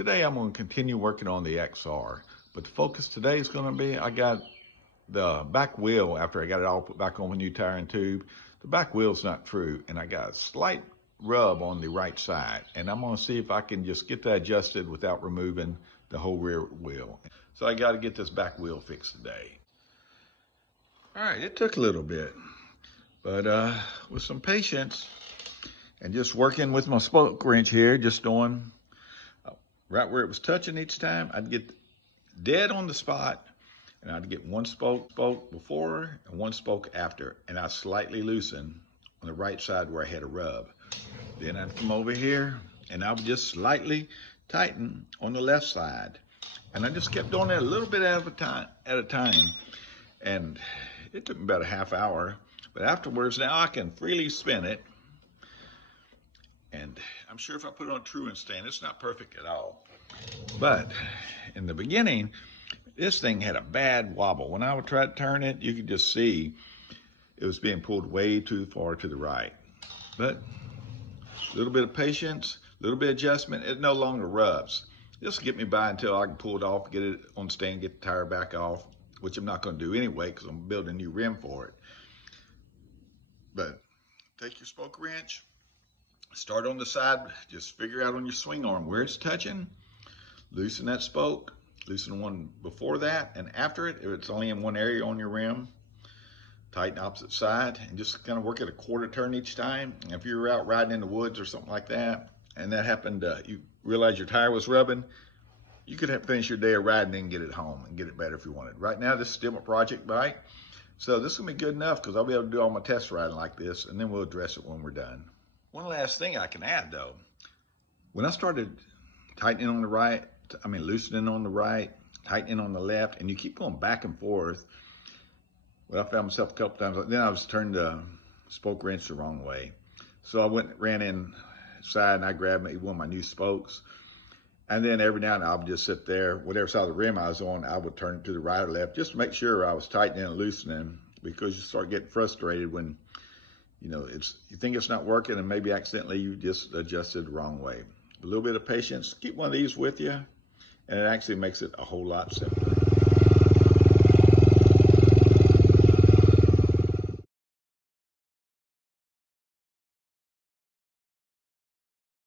Today I'm going to continue working on the XR, but the focus today is going to be, I got the back wheel, after I got it all put back on a new tire and tube, the back wheel's not true, and I got a slight rub on the right side, and I'm going to see if I can just get that adjusted without removing the whole rear wheel. So I got to get this back wheel fixed today. All right, it took a little bit, but with some patience and just working with my spoke wrench here, just doing right where it was touching each time, I'd get dead on the spot, and I'd get one spoke before and one spoke after, and I'd slightly loosen on the right side where I had a rub. Then I'd come over here and I would just slightly tighten on the left side. And I just kept doing that a little bit at a time. And it took me about a half hour, but afterwards now I can freely spin it. And I'm sure if I put it on true and stand, it's not perfect at all. But in the beginning, this thing had a bad wobble. When I would try to turn it, you could just see it was being pulled way too far to the right. But a little bit of patience, a little bit of adjustment, it no longer rubs. This will get me by until I can pull it off, get it on stand, get the tire back off, which I'm not going to do anyway because I'm building a new rim for it. But take your spoke wrench, start on the side, just figure out on your swing arm where it's touching, loosen that spoke, loosen the one before that and after it. If it's only in one area on your rim, tighten opposite side and just kind of work at a quarter turn each time. And if you're out riding in the woods or something like that, and that happened, you realize your tire was rubbing, you could have finish your day of riding and get it home and get it better if you wanted. Right now, this is still my project bike. So this is gonna be good enough because I'll be able to do all my test riding like this, and then we'll address it when we're done. One last thing I can add though, when I started tightening on the right, loosening on the right, tightening on the left, and you keep going back and forth, well, I found myself a couple times, then I was turned the spoke wrench the wrong way. So I ran inside and I grabbed one of my new spokes. And then every now and then I would just sit there, whatever side of the rim I was on, I would turn it to the right or left just to make sure I was tightening and loosening, because you start getting frustrated when, you think it's not working and maybe accidentally you just adjusted the wrong way. A little bit of patience, keep one of these with you, and it actually makes it a whole lot simpler.